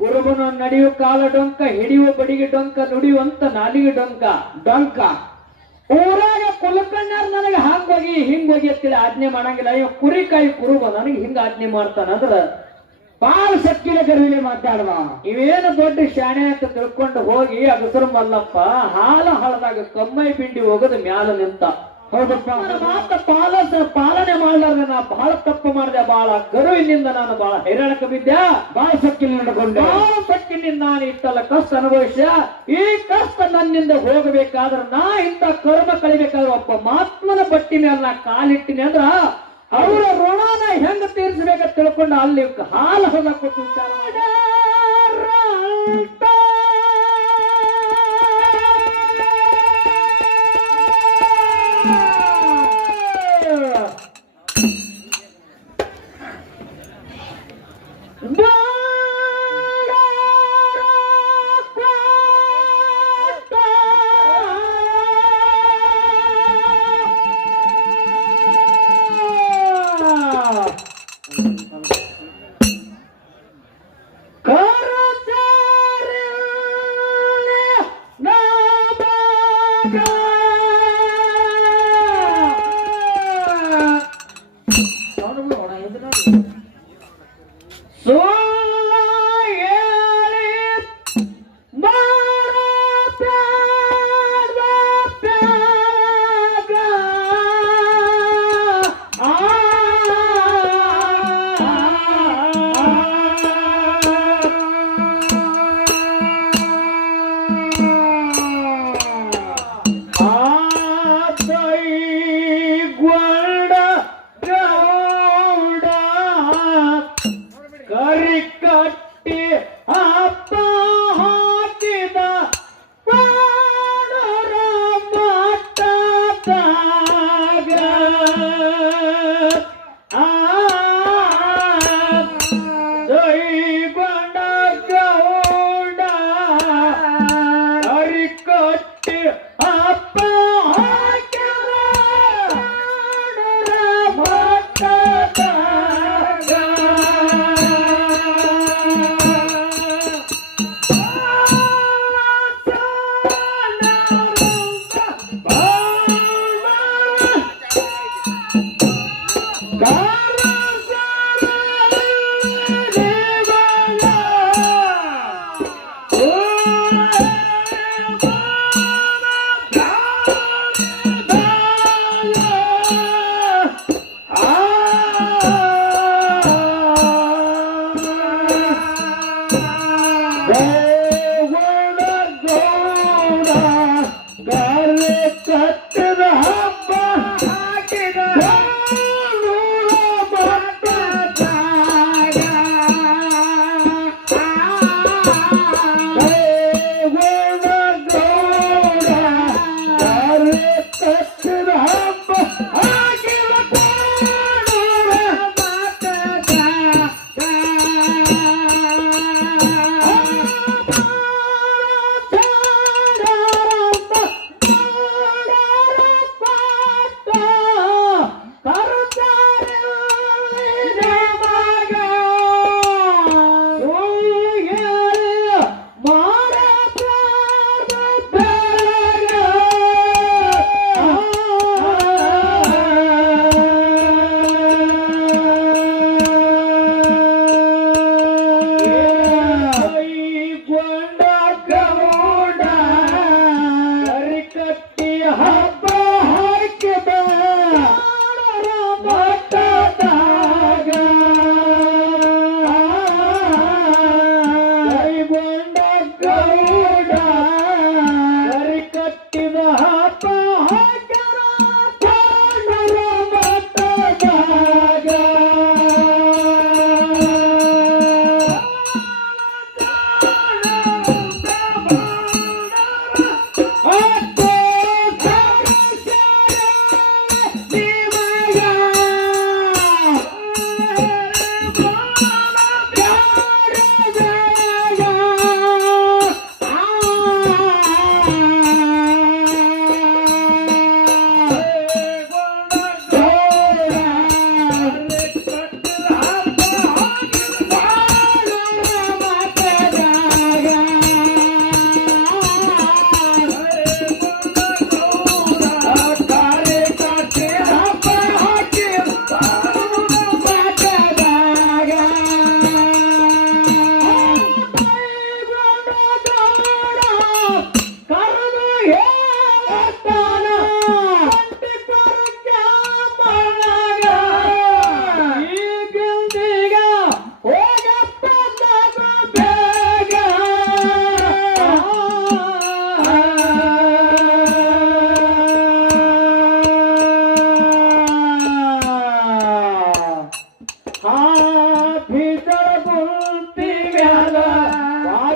ಕುರುಬನ ನಡೆಯುವ ಕಾಲ ಡೊಂಕ, ಹಿಡಿಯುವ ಬಡಿಗೆ ಡೊಂಕ, ನುಡಿಯುವಂತ ನಾಲಿಗೆ ಡೊಂಕ. ಊರಾಗ ಕುಲಕಣ್ಣ ನನಗೆ ಹಂಗೋಗಿ ಹಿಂಗೋಗಿ ಅಂತೇಳಿ ಆಜ್ಞೆ ಮಾಡಂಗಿಲ್ಲ. ಇವ ಕುರಿಕಾಯಿ ಕುರುಬ ನನಗೆ ಹಿಂಗ ಆಜ್ಞೆ ಮಾಡ್ತಾನಂದ್ರ ಬಾಳ ಸಕ್ಕಿನ ಕರುವಿಲೆ ಮಾತಾಡುವ. ಇವೇನು ದೊಡ್ಡ ಶಾಣೆ ಅಂತ ತಿಳ್ಕೊಂಡು ಹೋಗಿ ಅಗಸರು ಮಲ್ಲಪ್ಪ ಹಾಲ ಹಳದಾಗ ಕಮ್ಮೈ ಬಿಂಡಿ ಹೋಗದ ಮ್ಯಾಲ ನಿಂತ. ಹೌದಪ್ಪ, ಮಾತ ಪಾಲನೆ ಮಾಡ್ಲಾರ್ದ ನಾ ಬಹಳ ತಪ್ಪು ಮಾಡಿದೆ. ಬಹಳ ಗರುವಿನಿಂದ ನಾನು ಬಹಳ ಹೈರಾಣಕ್ಕೆ ಬಿದ್ದೆ. ಬಾಳ ಸಕ್ಕಿನ ನಡ್ಕೊಂಡೆ. ಬಹಳ ಸಕ್ಕಿನಿಂದ ನಾನು ಇಷ್ಟೆಲ್ಲ ಕಷ್ಟ ಅನುಭವಿಸ. ಈ ಕಷ್ಟ ನನ್ನಿಂದ ಹೋಗಬೇಕಾದ್ರೆ ನಾ ಇಂಥ ಕರ್ಮ ಕಳಿಬೇಕಾದ್ರೆ ಒಬ್ಬ ಮಹಾತ್ಮನ ಬಟ್ಟಿ ಮೇಲೆ ನಾ ಕಾಲಿಟ್ಟಿನಿ ಅಂದ್ರ ಅವರ ಋಣನ ಹೆಂಗ ತೀರಿಸಬೇಕಂತ ತಿಳ್ಕೊಂಡು ಅಲ್ಲಿ ಹಾಲು ಹೊಲ ಕೊಟ್ಟು ವಿಚಾರ ಮಾಡಿ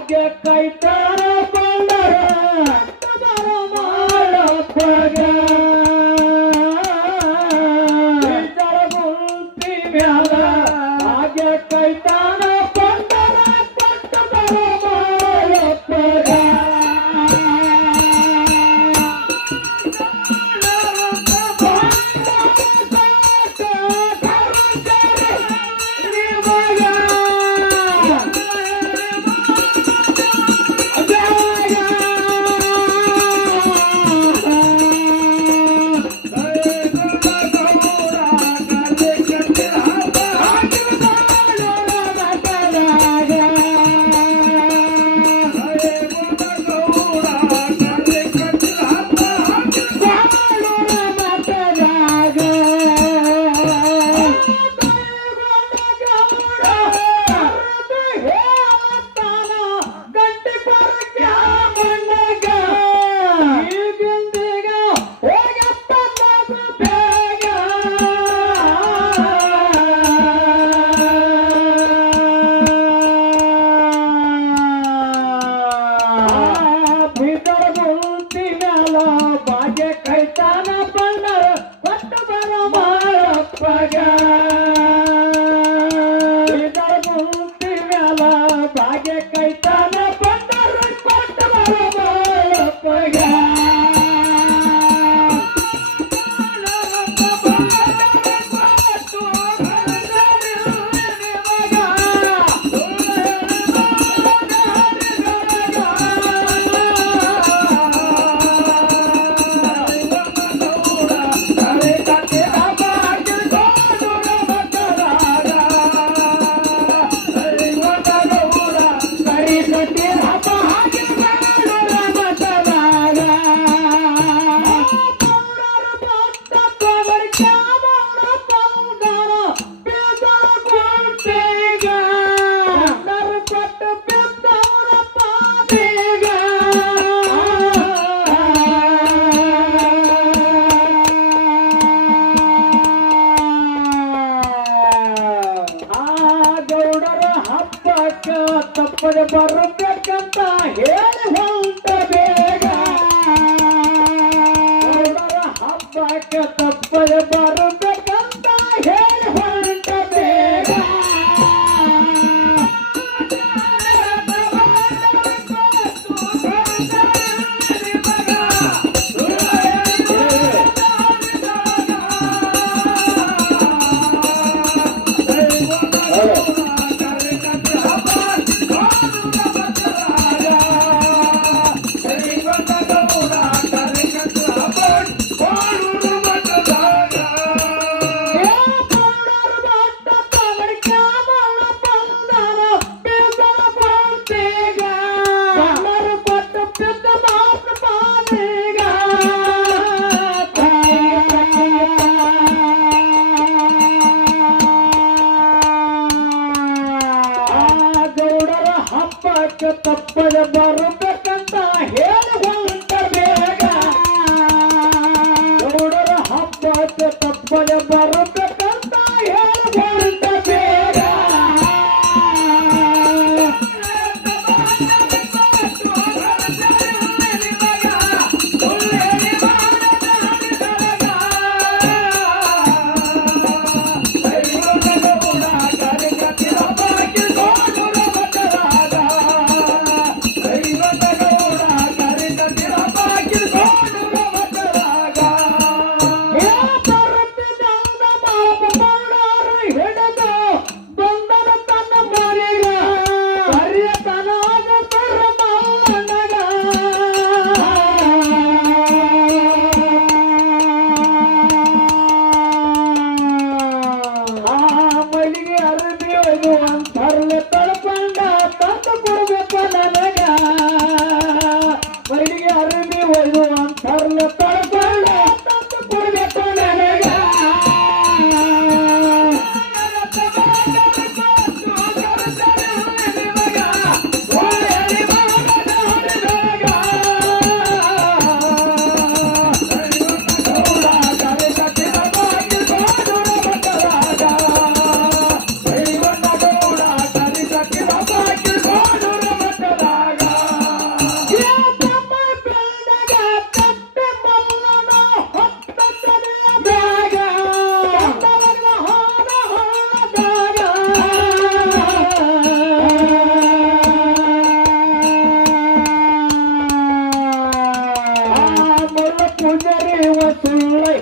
ಭಾಗ್ಯ ಕೈತಾರ ಬಂದರ ಮಾಡಪ್ಪಗ ಗುಂಪಿ ಮ್ಯಾಲ ಭಾಗ್ಯ ಕೈತಾನ ಬಂದರ ಕೊಟ್ಟ ಬರೋ ಮಾಡಪ್ಪಗ ಭಾಗ್ಯ ಕೈತಾನ ಬಂದರ ಕೊಟ್ಟ ಬರೋ ಮಾಡಪ್ಪಗ ಗುಂಪಿ ಮ್ಯಾಲ ಭಾಗ್ಯ ಕೈತಾನ ಬಂದರ ಕೊಟ್ಟ ಬರೋ ಮಾಡಪ್ಪಗ ತಪ್ಪದೆ ಬರಬೇಕಂತ ಹೇಳಿ ಹೊಂಟ ಬೇಗ ಗೌಡರ ಹಬ್ಬಕ್ಕೆ ತಪ್ಪದೆ ಬರಬೇಕಂತ ಹೇಳಿ ಹೊಂಟ ಬೇಗ ತಪ್ಪದೆ ಬರಬೇಕಂತ ಹೇಳಿ ಹೊಂಟ ಬೇಗ ಗೌಡರ ಹಬ್ಬಕ್ಕೆ ತಪ್ಪದೆ ಬರಬೇಕಂತ ಹೇಳಿ ಹೊಂಟ ಬೇಗ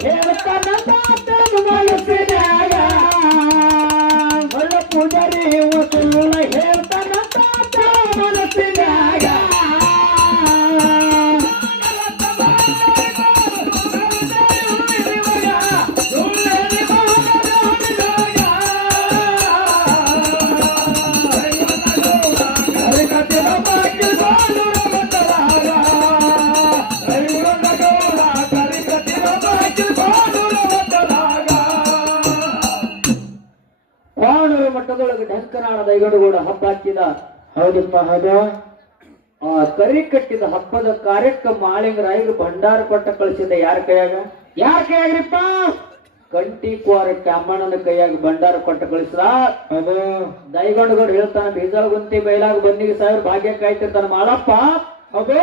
ಹೇಳ್ತಾನಂತ ತನ್ನ ಮನಸ್ಸಿನ್ಯಾಗ ಒಳ್ಳ ಪೂಜಾರಿ ಸುಳ್ಳ ಹೇಳ್ತಾನಂತ ತನ್ನ ಮನಸ್ಸಿನ್ಯಾಗ ಕೋಣೂರು ಮಠದೊಳಗೆ ಢಂಕನಾಳ ದೈಗಡುಗೂಡ ಹಬ್ಬ ಹಚ್ಚಿದ. ಹೌದಪ್ಪ ಹೌದು. ಆ ಕರಿ ಕಟ್ಟಿದ ಹಬ್ಬದ ಕಾರ್ಯಕ್ಕೆ ಮಾಳಿಂಗರಾಯರು ಭಂಡಾರ ಕೊಟ್ಟ ಕಳಿಸಿದ ಯಾರ ಕೈಯಾಗ? ಯಾರ ಕೈಯಾಗ್ರಿಪ್ಪ? ಕಂಟಿ ಕೋರ ಕ್ಯಾಮಣ್ಣನ ಕೈಯಾಗ ಭಂಡಾರ ಕೊಟ್ಟ ಕಳಿಸಿದ. ಹೌದು. ದೈಗಂಡುಗೌಡ ಹೇಳ್ತಾನ, ಬೀಜಾಳಗುಂತಿ ಬೈಲಾಗ ಬಂದಿಗೆ ಸಾವಿರ ಭಾಗ್ಯ ಕಾಯ್ತಿರ್ತಾನ ಮಾಳಪ್ಪ. ಹೌದು.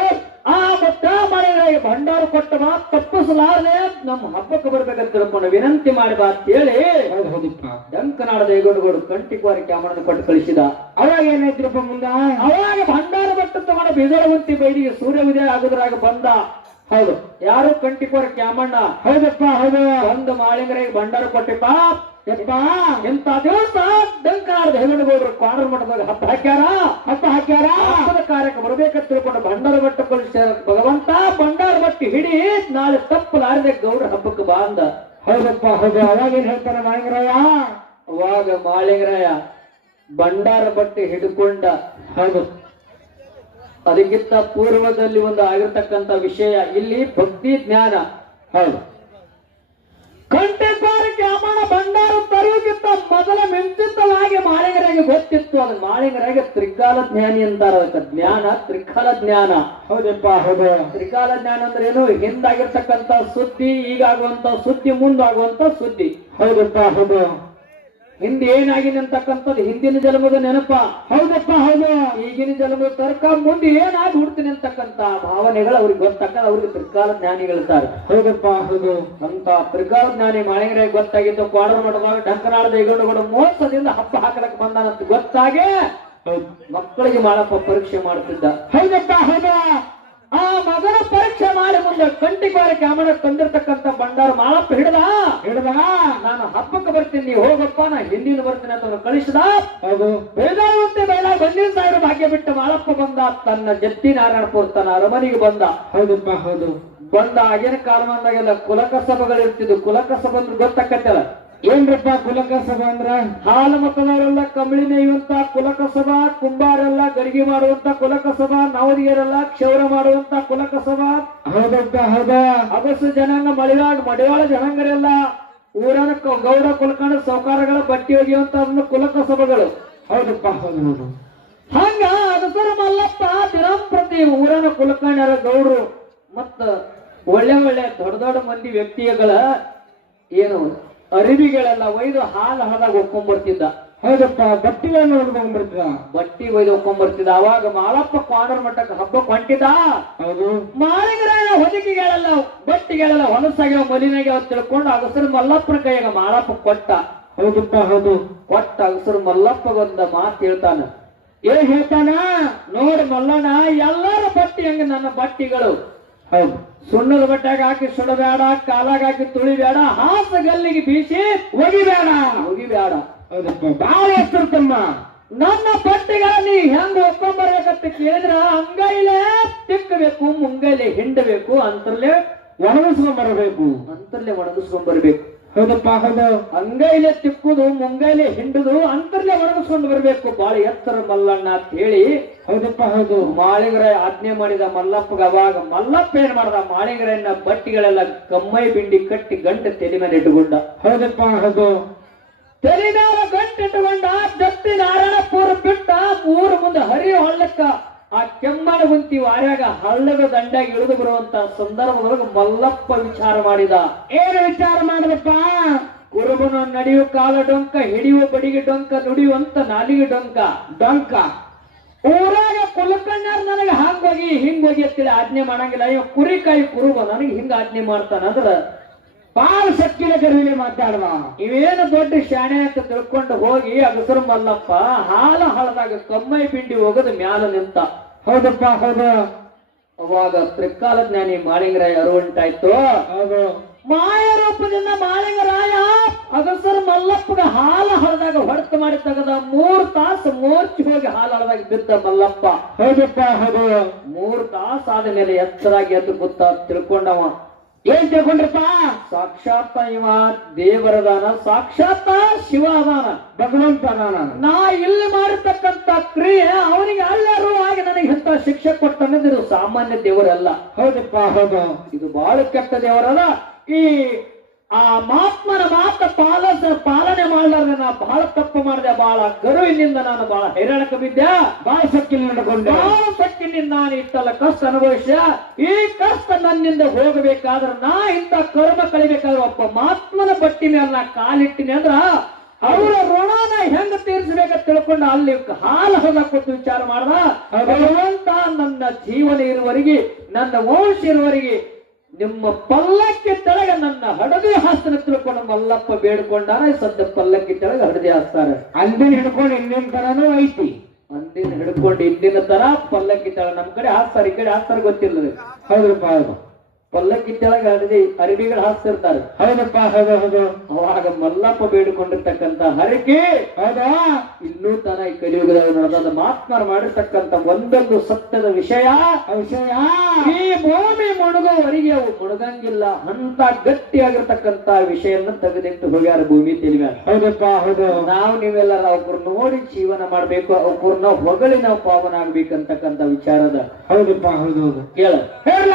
ಆ ಮತ್ತ ಮಾಳಿಂಗರಾಯ ಭಂಡಾರ ಕೊಟ್ಟ ಮಾತು ತಪ್ಪಿಸಲಾರದೆ ನಮ್ಮ ಹಬ್ಬಕ್ಕೆ ಬರ್ಬೇಕಂತ ತಿಳ್ಕೊಂಡು ವಿನಂತಿ ಮಾಡಿ ಬಾ ಅಂತ ಹೇಳಿ ಹೌದು ಹೌದಪ್ಪ. ಢಂಕನಾಳ ದೈಗಂಡುಗೌಡ ಕಂಟಿ ಕೋರ ಕ್ಯಾಮಣ್ಣನ ಕೊಟ್ಟು ಕಳಿಸಿದ. ಅವಾಗ ಏನಾಯ್ತ್ರಪ್ಪ ಮುಂದ? ಅವಾಗ ಭಂಡಾರ ಬಟ್ಟ ತಗೊಂಡ ಬೀಜಾಳಗುಂತಿ ಬೈಲಿಗೆ ಸೂರ್ಯ ಉದಯ ಆಗುದ್ರಾಗ ಬಂದ. ಹೌದು. ಯಾರು ಕಂಟಿಕೋರ ಕ್ಯಾಮಣ್ಣ. ಹೌದಪ್ಪ ಹೌದು. ಒಂದು ಮಾಳಿಂಗರಿಗೆ ಭಂಡಾರ ಕೊಟ್ಟಿಪ್ಪ. ಯಪ್ಪ ಎಂತ ದಿವಸ ಢಂಕನಾಳ ದೈಗಂಡುಗೌಡರು ಕೋಣರ ಮಠದಾಗ ಹಬ್ಬ ಹಾಕ್ಯಾರ. ಹಬ್ಬದ ಕಾರ್ಯಕ್ಕೆ ಬರ್ಬೇಕಂತ ತಿಳ್ಕೊಂಡು ಭಂಡಾರ ಬಟ್ಟ ಕಳಿಸ್ಯಾರ. ಭಗವಂತ ಭಂಡಾರ ಬಟ್ಟಿ ಹಿಡಿ, ನಾಳೆ ತಪ್ಪಲಾರದೆ ಗೌಡ್ರ ಹಬ್ಬಕ್ಕೆ ಬಾ ಅಂದ. ಹೌದಪ್ಪ ಹೌದು. ಅವಾಗ ಏನ್ ಹೇಳ್ತಾನೆ ಮಾಳಿಂಗರಾಯ? ಅವಾಗ ಮಾಳಿಂಗರಾಯ ಭಂಡಾರ ಬಟ್ಟಿ ಹಿಡ್ಕೊಂಡ. ಹೌದು. ಅದಕ್ಕಿಂತ ಪೂರ್ವದಲ್ಲಿ ಒಂದು ಆಗಿರ್ತಕ್ಕಂಥ ವಿಷಯ ಇಲ್ಲಿ ಭಕ್ತಿ ಜ್ಞಾನ. ಹೌದು. ಕಂಠೆಕೋರ ಕ್ಯಾಮಣ್ಣ ಭಂಡಾರ ತರುವುದಕ್ಕಿಂತ ಮೊದಲ ಮಿಂಚಿತವಾಗಿ ಮಾಳಿಂಗರಾಗೆ ಗೊತ್ತಿತ್ತು. ಅದು ಮಾಳಿಂಗರಾಗೆ ತ್ರಿಕಾಲ ಜ್ಞಾನಿ ಅಂತಾರ. ಅದಕ್ಕೆ ಜ್ಞಾನ ತ್ರಿಕಾಲ ಜ್ಞಾನ. ಹೌದಪ್ಪ ಹೌದು. ತ್ರಿಕಾಲ ಜ್ಞಾನ ಅಂದ್ರೆ ಏನು? ಹಿಂದಾಗಿರ್ತಕ್ಕಂಥ ಸುದ್ದಿ, ಈಗಾಗುವಂತ ಸುದ್ದಿ, ಮುಂದಾಗುವಂತ ಸುದ್ದಿ. ಹೌದಪ್ಪ ಹೌದು. ಹಿಂದೆ ಏನಾಗಿದೆ ಅಂತಕ್ಕಂಥದ್ದು ಹಿಂದಿನ ಜನ್ಮದ ನೆನಪ. ಹೌದಪ್ಪ ಹೌದು. ಈಗಿನ ಜನ್ಮದ ತರ್ಕ ಮುಂದೆ ಏನಾಗಿ ಹುಡ್ತೀನಿ ಅಂತಕ್ಕಂಥ ಭಾವನೆಗಳು ಅವ್ರಿಗೆ ಗೊತ್ತಕ್ಕ, ಅವ್ರಿಗೆ ತ್ರಿಕಾಲ ಜ್ಞಾನಿಗಳಿರ್ತಾರೆ. ಹೌದಪ್ಪ ಹೌದು. ಅಂತ ತ್ರಿಕಾಲ ಜ್ಞಾನಿ ಮಾಳಿಂಗರಾಯ ಗೊತ್ತಾಗಿದ್ದು. ಕೋಣರ ಮಠದಾಗ ಢಂಕನಾಳ ದೈಗಂಡುಗೌಡ ಮೋಸದಿಂದ ಹಬ್ಬ ಹಾಕಲಕ್ಕೆ ಬಂದಾನಂತ ಗೊತ್ತಾಗೆ ಮಕ್ಕಳಿಗೆ ಮಾಳಪ್ಪ ಪರೀಕ್ಷೆ ಮಾಡ್ತಿದ್ದ. ಹೌದಪ್ಪ ಹೌದು. ಆ ಮಗನ ಪರೀಕ್ಷೆ ಮಾಡಿ ಮುಂದೆ ಕಂಟಿಕೋರ ಕ್ಯಾಮಣ್ಣ ತಂದಿರ್ತಕ್ಕಂಥ ಭಂಡಾರ ಮಾಳಪ್ಪ ಹಿಡ್ದ. ನಾನು ಹಬ್ಬಕ್ಕೆ ಬರ್ತೀನಿ, ನೀ ಹೋಗಪ್ಪ, ನಾ ಹಿಂದಿನ ಬರ್ತೀನಿ ಅಂತ ಕಳಿಸಿದ. ಹೌದು. ಬೇಜಾರುವಂತೆ ಬೇಡ ಬಂದಿನ ಸಾವಿರ ಭಾಗ್ಯ ಬಿಟ್ಟು ಮಾಳಪ್ಪ ಬಂದ. ತನ್ನ ಜತ್ತಿ ನಾರಾಯಣಪುರ ತನ್ನ ಅರಮನೆಗೆ ಬಂದ. ಹೌದಪ್ಪ ಹೌದು. ಬಂದ ಆಗಿನ ಕಾಲಮಾನದಾಗೆಲ್ಲ ಕುಲಕಸಭಗಳು ಇರ್ತಿದ್ವು. ಕುಲಕಸಭ ಅಂದ್ರೆ ಗೊತ್ತಾಕತ್ತಲ್ಲ ಏನ್ರಪ್ಪ ಕುಲಕಸಭ ಅಂದ್ರ? ಹಾಲು ಮತದವರೆಲ್ಲ ಕಂಬಳಿ ನೇಯುವಂತ ಕುಲಕಸಭ, ಕುಂಬಾರೆಲ್ಲ ಗಡಿಗೆ ಮಾಡುವಂತ ಕುಲಕಸಭ, ನವದಿಯರೆಲ್ಲ ಕ್ಷೌರ ಮಾಡುವಂತ ಕುಲಕಸಭ. ಹೌದಪ್ಪ ಹೌದ. ಅಗಸು ಜನಾಂಗ ಮಡಿವಾಳ ಜನಾಂಗರೆಲ್ಲ ಊರನ ಗೌಡ ಕುಲಕರ್ಣ ಸೌಕಾರಗಳ ಬಟ್ಟಿ ಒಗೆಯುವಂತ ಕುಲಕಸಭಗಳು. ಹೌದಪ್ಪ ಹೌದು ಹೌದು. ಹಂಗ ಅಗಸರ ಮಲ್ಲಪ್ಪ ದಿನಂಪ್ರತಿ ಊರನ ಕುಲಕರ್ಣರ ಗೌಡ್ರು ಮತ್ತ ಒಳ್ಳೆ ಒಳ್ಳೆ ದೊಡ್ಡ ದೊಡ್ಡ ಮಂದಿ ವ್ಯಕ್ತಿಗಳ ಏನು ಅರಿವಿಗಳೆಲ್ಲ ಒಯ್ದು ಹಾಲು ಹಳದಾಗ ಒಪ್ಕೊಂಡ್ಬರ್ತಿದ್ದ. ಹೌದಪ್ಪ. ಬಟ್ಟಿಗಳನ್ನು ಹೊಡ್ಕೊಂಡ್ಬರ್ತಿದ್ದ. ಬಟ್ಟಿ ಒಯ್ದು ಒಪ್ಕೊಂಡ್ಬರ್ತಿದ್ದ. ಅವಾಗ ಮಾಳಪ್ಪ ಕೋಣರ ಮಠಕ್ಕೆ ಹಬ್ಬಕ್ಕೆ ಹೊಂಟಿದ. ಹೌದು. ಮಾಳಿಂಗರಾಯ ಹೊದಿಕೆಗಳೆಲ್ಲ ಬಟ್ಟಿಗಳೆಲ್ಲ ಹೊಲಸಾಗ್ಯಾವ, ಮಲಿನಾಗ್ಯಾವ ತಿಳ್ಕೊಂಡು ಅಗಸರು ಮಲ್ಲಪ್ಪನ ಕೈಯಾಗ ಮಾಳಪ್ಪ ಕೊಟ್ಟ. ಹೌದಪ್ಪ ಹೌದು. ಕೊಟ್ಟ ಅಗಸರು ಮಲ್ಲಪ್ಪಗೊಂದ ಮಾತು ಹೇಳ್ತಾನ. ಏನ್ ಹೇಳ್ತಾನ? ನೋಡು ಮಲ್ಲಣ್ಣ, ಎಲ್ಲರ ಬಟ್ಟಿ ಹಂಗ ನನ್ನ ಬಟ್ಟಿಗಳು. ಹೌದು. ಸುಣ್ಣದ ಬಟ್ಟೆಗೆ ಹಾಕಿ ಸುಡಬೇಡ, ಕಾಲಾಗ ಹಾಕಿ ತುಳಿಬೇಡ, ಹಾಸ ಗಲ್ಲಿಗೆ ಬೀಸಿ ಒಗಿಬೇಡ. ಹೌದಪ್ಪ. ಬಾಳ ಹೆಸರು ತಮ್ಮ. ನನ್ನ ಬಟ್ಟೆಗಳ ನೀ ಹೆಂಗ ಒಪ್ಕೊಂಬರ್ಬೇಕಂತ ಕೇಳಿದ್ರ ಅಂಗೈಲೆ ತಿಕ್ಕಬೇಕು, ಮುಂಗೈಲೆ ಹಿಂಡಬೇಕು, ಅಂತರ್ಲೆ ಒಣಗಿಸ್ಕೊಂಡ್ಬರಬೇಕು. ಒಣಗಿಸ್ಕೊಂಡ್ಬರ್ಬೇಕು. ಹೌದಪ್ಪ ಹೌದು. ಅಂಗೈಲೆ ತಿಕ್ಕುದು, ಮುಂಗೈಲೆ ಹಿಂಡುದು, ಅಂತರ್ಲೆ ಒಣಗಿಸ್ಕೊಂಡು ಬರ್ಬೇಕು. ಬಾಳ ಎತ್ತರ ಮಲ್ಲಣ್ಣ ಅಂತ ಹೇಳಿ. ಹೌದಪ್ಪ ಹೌದು. ಮಾಳಿಂಗರಾಯ ಆಜ್ಞೆ ಮಾಡಿದ ಮಲ್ಲಪ್ಪಗ. ಅವಾಗ ಮಲ್ಲಪ್ಪ ಏನ್ ಮಾಡ್ದ? ಮಾಳಿಂಗರಾಯನ ಬಟ್ಟಿಗಳೆಲ್ಲ ಕಮ್ಮೈ ಬಿಂಡಿ ಕಟ್ಟಿ ಗಂಟೆ ತೆಲಿ ಮೇಲೆ ಇಟ್ಟುಕೊಂಡ. ಹೌದಪ್ಪ ಹೌದು. ತೆಲಿ ಮೇಲೆ ಗಂಟೆ ಇಟ್ಟುಕೊಂಡ. ದತ್ತಿ ನಾರಾಯಣಪುರ ಬಿಟ್ಟ ಊರ ಮುಂದೆ ಹರಿಯ ಹಳ್ಳಕ್ಕ ಆ ಕೆಮ್ಮನ ಗುಂತಿ ವಾರ್ಯಾಗ ಹಳ್ಳದ ದಂಡಾಗಿ ಇಳಿದು ಬರುವಂತ ಸಂದರ್ಭದೊಳಗೆ ಮಲ್ಲಪ್ಪ ವಿಚಾರ ಮಾಡಿದ. ಏನು ವಿಚಾರ ಮಾಡಿದಪ್ಪ? ಕುರುಬನ ನಡೆಯುವ ಕಾಲ ಡೊಂಕ, ಹಿಡಿಯುವ ಬಡಿಗೆ ಡೊಂಕ, ನುಡಿಯುವಂತ ನಾಲಿಗೆ ಡೊಂಕ. ಊರಾಗ ಕುಲಕರ್ಣ್ಯರು ನನಗೆ ಹಂಗೋಗಿ ಹಿಂಗೋಗಿ ಅಂತೇಳಿ ಆಜ್ಞೆ ಮಾಡಂಗಿಲ್ಲ. ಇವ ಕುರಿಕಾಯಿ ಕುರುಬ ನನಗೆ ಹಿಂಗ ಆಜ್ಞೆ ಮಾಡ್ತಾನ ಅಂದ್ರ ಬಾಳ ಸಕ್ಕಿನ ಗರ್ವಿಲೆ ಮಾತಾಡುವ. ಇವೇನು ದೊಡ್ಡ ಶಾಣೆ ಅಂತ ತಿಳ್ಕೊಂಡು ಹೋಗಿ ಅಗಸರು ಮಲ್ಲಪ್ಪ ಹಾಲ ಹಳದಾಗ ಕಮ್ಮೈ ಬಿಂಡಿ ಹೋಗದ ಮ್ಯಾಲ ನಿಂತ. ಹೌದಪ್ಪ ಹೌದು. ಅವಾಗ ತ್ರಿಕಾಲ ಜ್ಞಾನಿ ಮಾಳಿಂಗರಾಯ ಅರುವಂಟಾಯ್ತು. ಹೌದು. ಮಾಯ ರೂಪದಿಂದ ಮಾಳಿಂಗರಾಯ ಅಗಸರ್ ಮಲ್ಲಪ್ಪಗ ಹಾಲು ಹಳದಾಗ ಹೊಡೆತ ಮಾಡಿ ತೆಗದ 3 ತಾಸು ಮೋರ್ಚಿ ಹೋಗಿ ಹಾಲು ಹಳದಾಗ ಬಿದ್ದ ಮಲ್ಲಪ್ಪ. ಹೌದಪ್ಪ ಹೌದು. 3 ತಾಸು ಆದ ಮೇಲೆ ಎತ್ತರಾಗಿ ಎದ್ದು ಕೂತ ತಿಳ್ಕೊಂಡವ. ಏನ್ ತಿಳ್ಕೊಂಡ್ರಪ್ಪ? ಸಾಕ್ಷಾತ್ ಇವ ದೇವರದಾನ, ಸಾಕ್ಷಾತ್ ಶಿವ ಅದಾನ, ಭಗವಂತ ನಾನು. ನಾ ಇಲ್ಲಿ ಮಾಡಿರ್ತಕ್ಕಂತ ಕ್ರಿಯೆ ಅವನಿಗೆ ಅಲ್ಲರೂ ಆಗಿ ನನಗೆ ಎಂತ ಶಿಕ್ಷೆ ಕೊಟ್ಟನ್ನೋದು ಇದು ಸಾಮಾನ್ಯ ದೇವರಲ್ಲ. ಹೌದಪ್ಪ ಹೌದು. ಇದು ಬಹಳ ಕೆಟ್ಟ ದೇವರಲ್ಲ. ಈ ಆ ಮಹಾತ್ಮನ ಮಾತ ಪಾಲನೆ ಮಾಡಲಾರ್ದೆ ನಾ ಬಹಳ ತಪ್ಪು ಮಾಡಿದೆ. ಬಹಳ ಗರುವಿನಿಂದ ನಾನು ಬಹಳ ಹೈರಾಣಕ್ಕೆ ಬಿದ್ದೆ. ಬಾಳ ಸಕ್ಕಿನ ನಡ್ಕೊಂಡೆ. ಬಹಳ ಸಕ್ಕಿನಿಂದ ನಾನು ಇಷ್ಟೆಲ್ಲ ಕಷ್ಟ ಅನುಭವಿಸಿದ. ಈ ಕಷ್ಟ ನನ್ನಿಂದ ಹೋಗಬೇಕಾದ್ರೆ ನಾ ಇಂತ ಕರ್ಮ ಕಳಿಬೇಕಾದ್ರೆ ಒಬ್ಬ ಮಹಾತ್ಮನ ಬಟ್ಟಿ ಮೇಲೆ ನಾ ಕಾಲಿಟ್ಟಿನಿ ಅಂದ್ರ ಅವರ ಋಣನ ಹೆಂಗ ತೀರಿಸಬೇಕಂತ ತಿಳ್ಕೊಂಡು ಅಲ್ಲಿ ಹಾಲು ಹೊಲ ಕೊಟ್ಟು ವಿಚಾರ ಮಾಡ್ದ. ಭಗವಂತ ನನ್ನ ಜೀವನ ಇರುವವರೆಗೆ, ನನ್ನ ವಂಶ ಇರುವವರೆಗೆ ನಿಮ್ಮ ಪಲ್ಲಕ್ಕಿ ತೆಳಗ ನನ್ನ ಹಡದಿ ಹಾಸ್ತಾನ ತಿಳ್ಕೊಂಡು ಮಲ್ಲಪ್ಪ ಬೇಡ್ಕೊಂಡಾನ. ಸದ್ಯ ಪಲ್ಲಕ್ಕಿ ತೆಳಗ ಹಡದಿ ಹಾಸ್ತಾರೆ. ಅಂದಿನ ಹಿಡ್ಕೊಂಡು ಇನ್ನೇನ್ ತರನೂ ಐತಿ. ಅಂದಿನ ಹಿಡ್ಕೊಂಡು ಇಂದಿನ ತರ ಪಲ್ಲಕ್ಕಿ ತೆಳಗ ನಮ್ ಕಡೆ ಹಾಸ್ತಾರೆ, ಈ ಕಡೆ ಹಾಸ್ತಾರೆ ಗೊತ್ತಿಲ್ಲ. ಹೌದಪ್ಪ ಹೌದು. ಪಲ್ಲಕ್ಕಿ ತೆಳಗ ಹಡದಿ ಅರಿವಿಗಳು ಹಾಸ್ತಿರ್ತಾರೆ. ಹೌದಪ್ಪ ಹೌದು ಹೌದು. ಅವಾಗ ಮಲ್ಲಪ್ಪ ಬೇಡಿಕೊಂಡಿರ್ತಕ್ಕಂತ ಹರಕೆ ಹೌದಾ ಇನ್ನೂ ತನ ಈ ಕಲಿಯುಗದಲ್ಲಿ ನಡೆದ ಮಹಾತ್ಮರು ಮಾಡಿರ್ತಕ್ಕಂತ ಒಂದೊಂದು ಸತ್ಯದ ವಿಷಯ ಈ ಭೂಮಿ ಮುಳುಗೋವರೆಗೆ ಅವು ಮುಳುಗಂಗಿಲ್ಲ ಅಂತ ಗಟ್ಟಿಯಾಗಿರ್ತಕ್ಕಂತ ವಿಷಯನ್ನ ತೆಗೆದಿಟ್ಟು ಹೋಗ್ಯಾರ ಭೂಮಿ ತಿಳಿವ. ಹೌದಪ್ಪ ಹೌದು. ನಾವು ನೀವೆಲ್ಲ ಅವ್ರ ನೋಡಿ ಜೀವನ ಮಾಡ್ಬೇಕು, ಅವ್ರನ್ನ ಹೊಗಳಿ ನಾವು ಪಾವನ ಆಗ್ಬೇಕಂತಕ್ಕಂತ ವಿಚಾರದ. ಹೌದಪ್ಪ ಹೌದು ಹೌದು. ಕೇಳ ಹೇಳ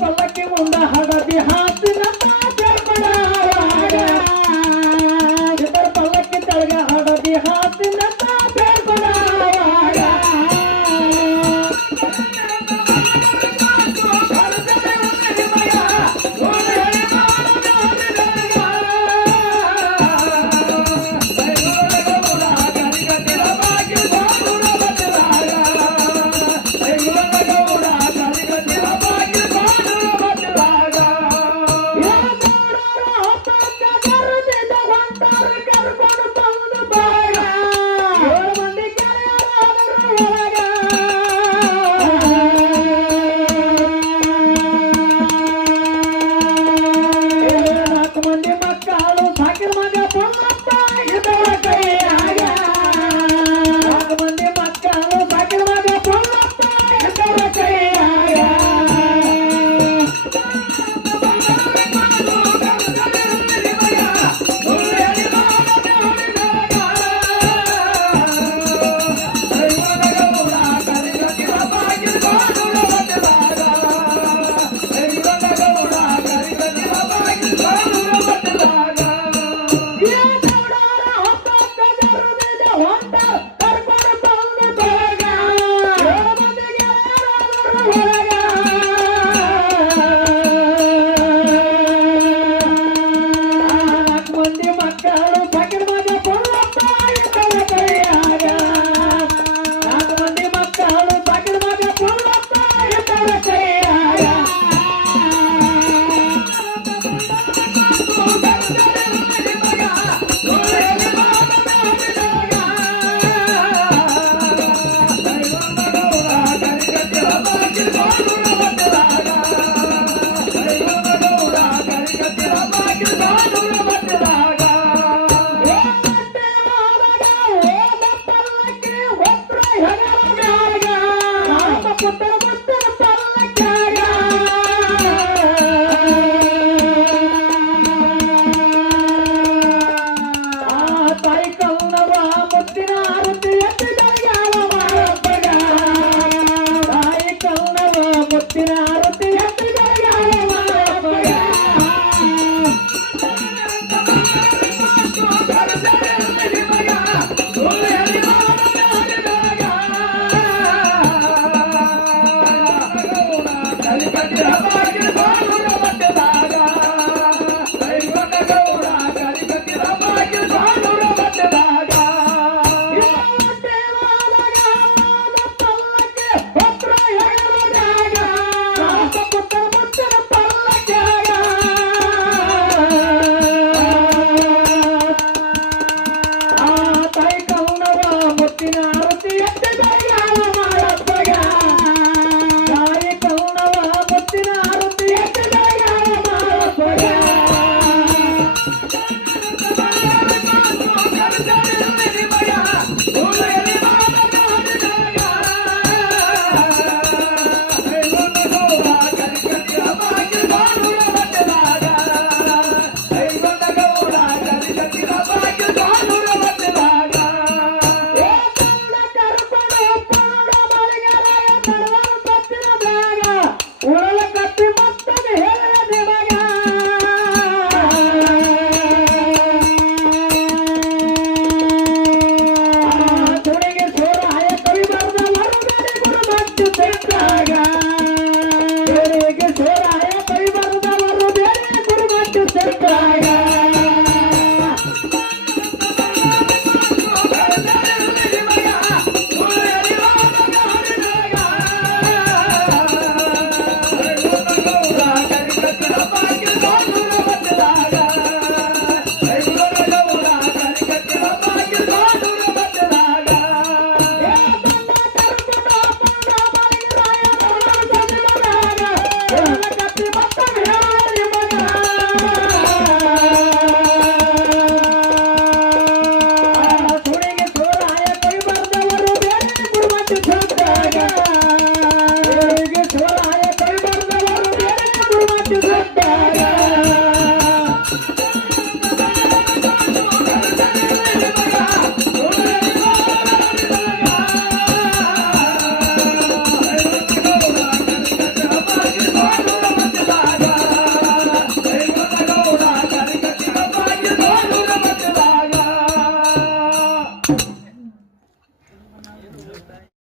ಪಲ್ಲಕ್ಕಿ ಮುಂದ ಹಡದಿ ಹಾಸಿನ ಪಲ್ಲಕ್ಕಿ ತೆಳಗ ಹಡದಿ ಹಾಸಿನ ಮುತ್ತಿನ ಆರತಿ ಎತ್ತಿದಾಗ ಮಾಡಪ್ಪಗ ಗಾಳಿ ಕೌಣವ ಮುತ್ತಿನ ಆರತಿ ಎತ್ತಿದಾಗ ಮಾಡಪ್ಪಗ